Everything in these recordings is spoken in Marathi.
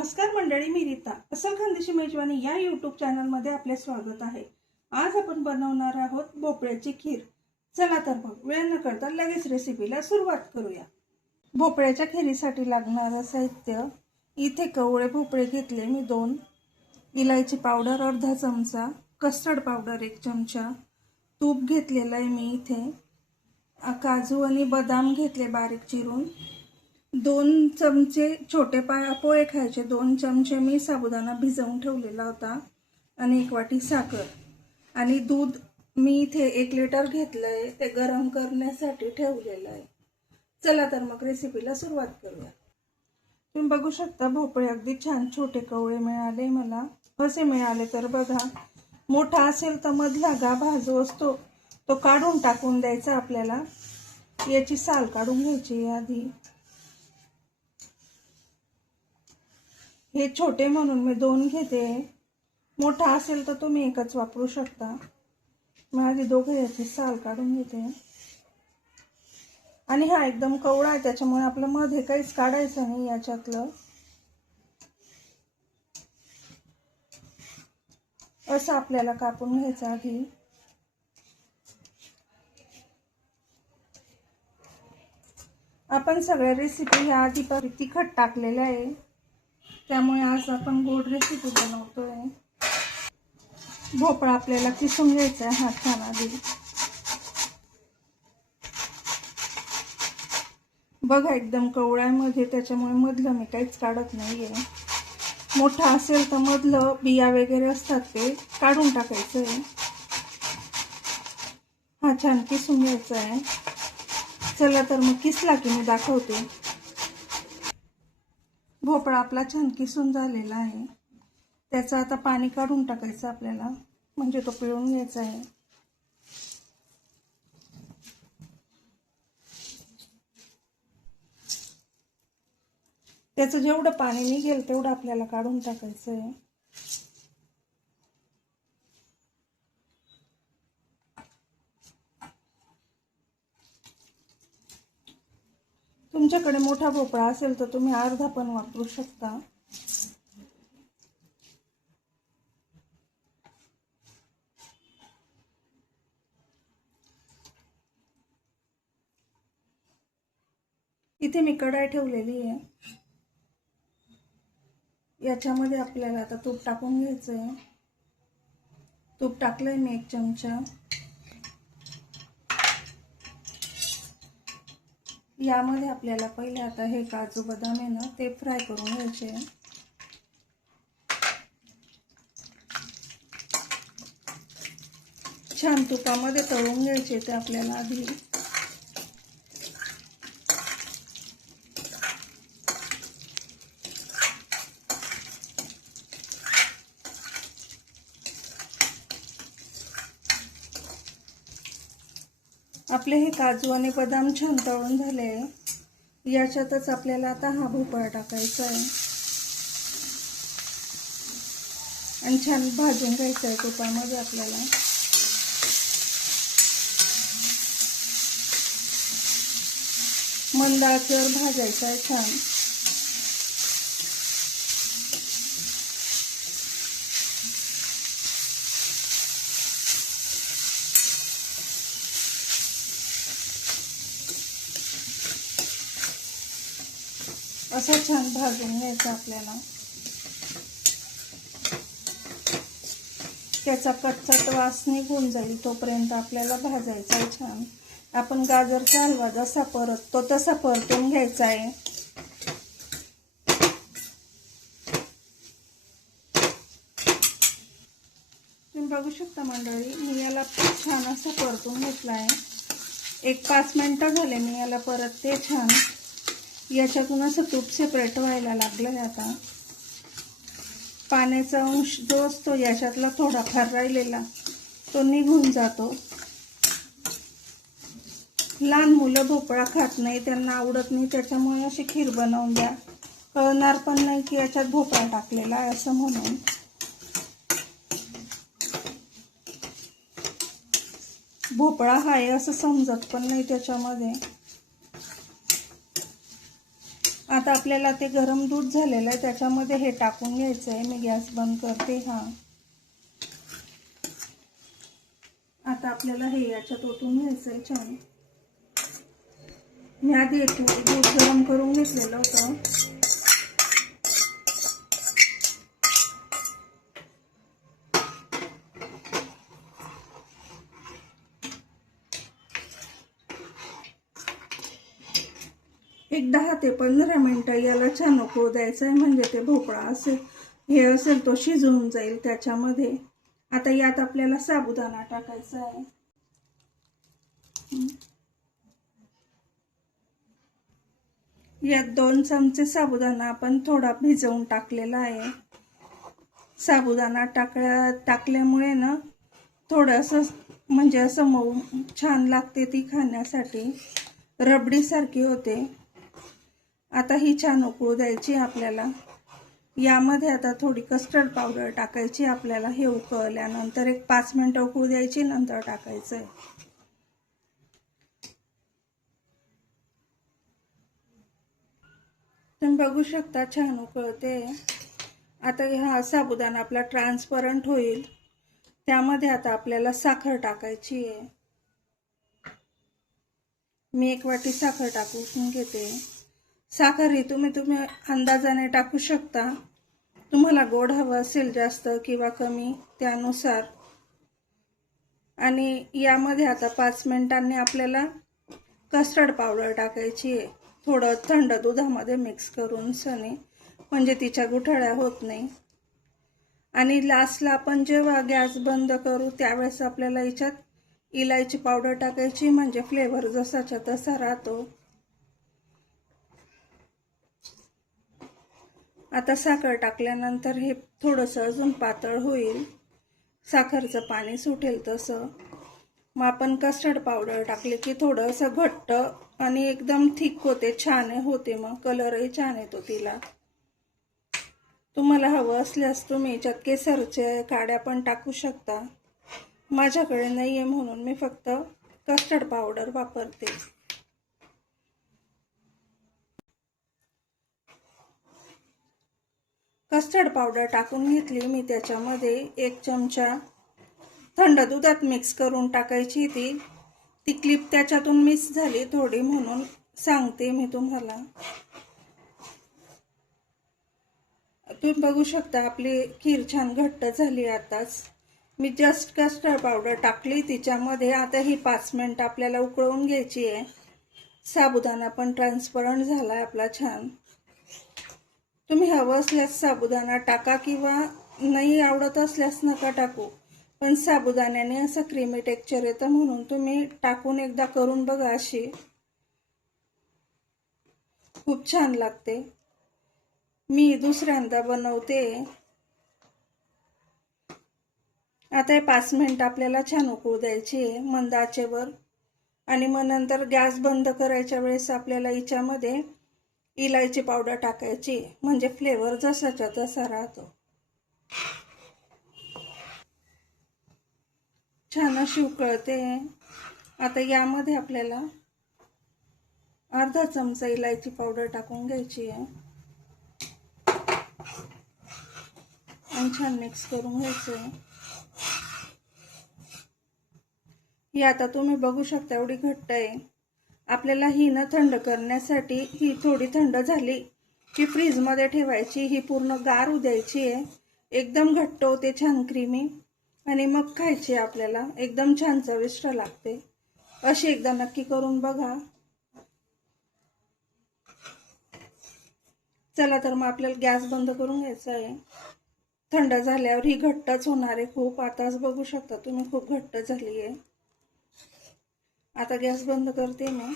नमस्कार मंडळी, मी रीता असल खानदेशी मेजवानी या यूट्यूब चॅनलमध्ये आपले स्वागत आहे। आज आपण बनवणार आहोत भोपळ्याची खीर। चला तर मग वेळ न करता लगेच रेसिपीला सुरुवात करूया। भोपळ्याच्या खीरीसाठी लागणारे साहित्य इथे कवळे भोपळे घेतले मी 2, इलायची पावडर अर्धा चमचा, कस्टर्ड पावडर 1 चमचा, तूप घेतलेला आहे मी इथे, काजू आणि बदाम घेतले बारीक चिरून, 2 चमचे छोटे पोहे खायचे, 2 चमचे मी साबुदाणा भिजवून ठेवलेला होता आणि 1 वाटी साखर आणि दूध मी इथे 1 लिटर घेतलंय, ते गरम करण्यासाठी ठेवलेलं आहे। चला तर मग रेसिपीला सुरुवात करूया। तुम्ही बघू शकता भोपळे अगदी छान छोटे कवळे मिळाले मला। कसे मिळाले तर बघा, मोठा असेल तर मधला गाभा जो असतो तो काढून टाकून द्यायचा आपल्याला, याची साल काढून घ्यायची आधी। हे छोटे म्हणून मी 2 घेते, मोठा असेल तर तुम्ही एकच वापरू शकता। माझी दोघे याची साल काढून घेते आणि हा एकदम कवळा आहे त्याच्यामुळे आपल्या मध्ये काहीच काढायचं नाही याच्यातलं। असं आपल्याला कापून घ्यायचं आधी। आपण सगळ्या रेसिपी ह्या आधी तिखट टाकलेल्या आहे, त्यामुळे आज आपण गोड रेसिपी बनवतोय। भोपळा आपल्याला किसून घ्यायचा आहे हाताने आधी। बघा एकदम कवळ्यामध्ये, त्याच्यामुळे मधलं मी काहीच काढत नाहीये। मोठा असेल तर मधलं बिया वगैरे असतात ते काढून टाकायचं आहे। हा छान किसून घ्यायचा आहे। चला तर मग किसला की मी दाखवते। भोपळा आपला छान किसून झालेला आहे, त्याचं आता पाणी काढून टाकायचं आपल्याला, म्हणजे तो पिळून घ्यायचा आहे। त्याचं जेवढं पाणी निघेल तेवढं आपल्याला काढून टाकायचं आहे। तुमच्याकडे मोठा भोपळा असेल तर तुम्ही अर्धा पण वापरू शकता। इथे मी कढई ठेवलेली आहे, याच्यामध्ये आपल्याला आता तूप टाकून घ्यायचं आहे। तूप टाकलंय मी 1 चमचा। यामध्ये आपल्याला पहिले आता हे काजू बदाम आहे ना ते फ्राय करून घ्यायचे। छान तुपामध्ये तळून घ्यायचे ते आपल्याला आधी। आपले हे काजू आणि बदाम छान तळून झाले, याच्यातच आपल्याला आता हा भोपळा टाकायचा आहे आणि छान भाजून घ्यायचा आहे तुपामध्ये आपल्याला। मंद आचेवर भाजायचा आहे छान। असं छान भाजून घ्यायचं आपल्याला। त्याचा कच्चा वास निघून जाईल तोपर्यंत आपल्याला भाजायचा आहे छान। आपण गाजरचा हलवा जसा परततो तसा परतून घ्यायचा आहे। तुम्ही बघू शकता मंडळी, मी याला छान असं परतून घेतला आहे। 1-5 मिनिटं झाले मी याला परतते छान। याच्यातून असं तूप सेपरेट व्हायला लागलंय आता। पाण्याचा अंश जो असतो याच्यातला थोडाफार राहिलेला तो निघून जातो। लहान मुलं भोपळा खात नाही, त्यांना आवडत नाही, त्याच्यामुळे अशी खीर बनवून द्या, कळणार पण नाही की याच्यात भोपळा टाकलेला आहे असं म्हणून। भोपळा आहे असं समजत पण नाही त्याच्यामध्ये। आता आपल्याला ते गरम दूध झालेलं आहे, त्याच्यामध्ये हे टाकून घ्यायचं आहे. मी गॅस बंद करते. आता आपल्याला हे याच्यात ओतून घ्यायचं आहे छान. मी आधी एक दूध गरम करून घेतलेलं होतं. एक 10 ते 15 मिनिटं याला छान उकळू द्यायचं आहे, म्हणजे ते भोपळा हे असेल तो शिजून जाईल त्याच्यामध्ये. आता यात आपल्याला साबुदाणा टाकायचा आहे. यात 2 चमचे साबुदाणा आपण थोडा भिजवून टाकलेला आहे. साबुदाणा टाकल्यामुळे ना थोडंसं म्हणजे असं मऊ छान लागते ती खाण्यासाठी, रबडी सारखी होते. आता ही छान उकळू द्यायची आपल्याला. यामध्ये आता थोडी कस्टर्ड पावडर टाकायची आपल्याला. हे उकळल्यानंतर एक 5 मिनिटं उकळू द्यायची, नंतर टाकायचं आहे. तुम्ही बघू शकता छान उकळते. आता हा साबुदाणा आपला ट्रान्सपरंट होईल. त्यामध्ये आता आपल्याला साखर टाकायची आहे. मी 1 वाटी साखर टाकून घेते. साखर ही तुम्ही अंदाजाने टाकू शकता. तुम्हाला गोड हवं असेल जास्त किंवा कमी त्यानुसार. आणि यामध्ये आता 5 मिनिटांनी आपल्याला कस्टर्ड पावडर टाकायची आहे. थोडं थंड दुधामध्ये मिक्स करून सनी, म्हणजे तिच्या गुठळ्या होत नाही. आणि लास्टला आपण जेव्हा गॅस बंद करू त्यावेळेस आपल्याला याच्यात इलायची पावडर टाकायची, म्हणजे फ्लेवर जसाच्या तसा राहतो. आता साखर टाकल्यानंतर हे थोडंसं अजून पातळ होईल, साखरचं पाणी सुटेल तसं. मग आपण कस्टर्ड पावडर टाकले की थोडंसं घट्ट आणि एकदम थिक होते, छान होते. मग कलरही छान येतो तिला. तुम्हाला हवं असल्यास तुम्ही याच्यात केसरच्या काड्या पण टाकू शकता. माझ्याकडे नाही आहे म्हणून मी फक्त कस्टर्ड पावडर वापरते. कस्टर्ड पावडर टाकून घेतली मी. त्याच्यामध्ये 1 चमचा थंड दुधात मिक्स करून टाकायची. ती क्लिप त्याच्यातून मिस झाली थोडी, म्हणून सांगते मी तुम्हाला. तुम्ही बघू शकता आपली खीर छान घट्ट झाली. आताच मी जस्ट कस्टर्ड पावडर टाकली तिच्यामध्ये. आता ही 5 मिनिट आपल्याला उकळवून घ्यायची आहे. साबुदाणा पण ट्रान्सपरंट झाला आपला छान. तुम्ही हवं असल्यास साबुदाणा टाका किंवा नाही आवडत असल्यास नका टाकू. पण साबुदाण्याने असं क्रीमी टेक्स्चर येतं, म्हणून तुम्ही टाकून एकदा करून बघा. अशी खूप छान लागते. मी दुसऱ्यांदा बनवते. आता हे 5 मिनिट आपल्याला छान उकळू द्यायची आहे मंद आचेवर. आणि मग नंतर गॅस बंद करायच्या वेळेस आपल्याला याच्यामध्ये इलायची पावडर टाकायची, म्हणजे फ्लेवर जसाच्या तसा राहतो. छान अशी उकळते. आता यामध्ये आपल्याला अर्धा चमचा इलायची पावडर टाकून घ्यायची आहे आणि छान मिक्स करून घ्यायचं आहे. ही आता तुम्ही बघू शकता एवढी घट्ट आहे. आपल्याला ही न थंड करण्यासाठी ही थोडी थंड झाली की फ्रीजमध्ये ठेवायची. ही पूर्ण गार होऊ द्यायची आहे. एकदम घट्ट होते, छान क्रीमी, आणि मग खायची आपल्याला. एकदम छान चविष्ट लागते. अशी एकदा नक्की करून बघा. चला तर मग आपल्याला गॅस बंद करून घ्यायचा आहे. थंड झाल्यावर ही घट्टच होणार आहे खूप. आताच बघू शकता तुम्ही खूप घट्ट झाली आहे. आता गॅस बंद करते मी.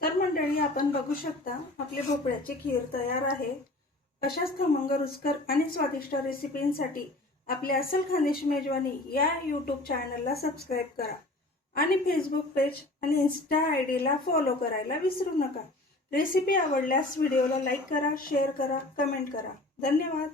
तर मंडळी आपण बघू शकता आपली भोपळ्याची खीर तयार आहे. अशाच खमंग रुचकर आणि स्वादिष्ट रेसिपींसाठी आपल्या अस्सल खानदेशी मेजवानी या यूट्यूब चॅनलला सबस्क्राईब करा आणि फेसबुक पेज आणि इन्स्टा ID ला फॉलो करायला विसरू नका. रेसिपी आवडल्यास व्हिडिओला लाईक करा, शेअर करा, कमेंट करा. धन्यवाद.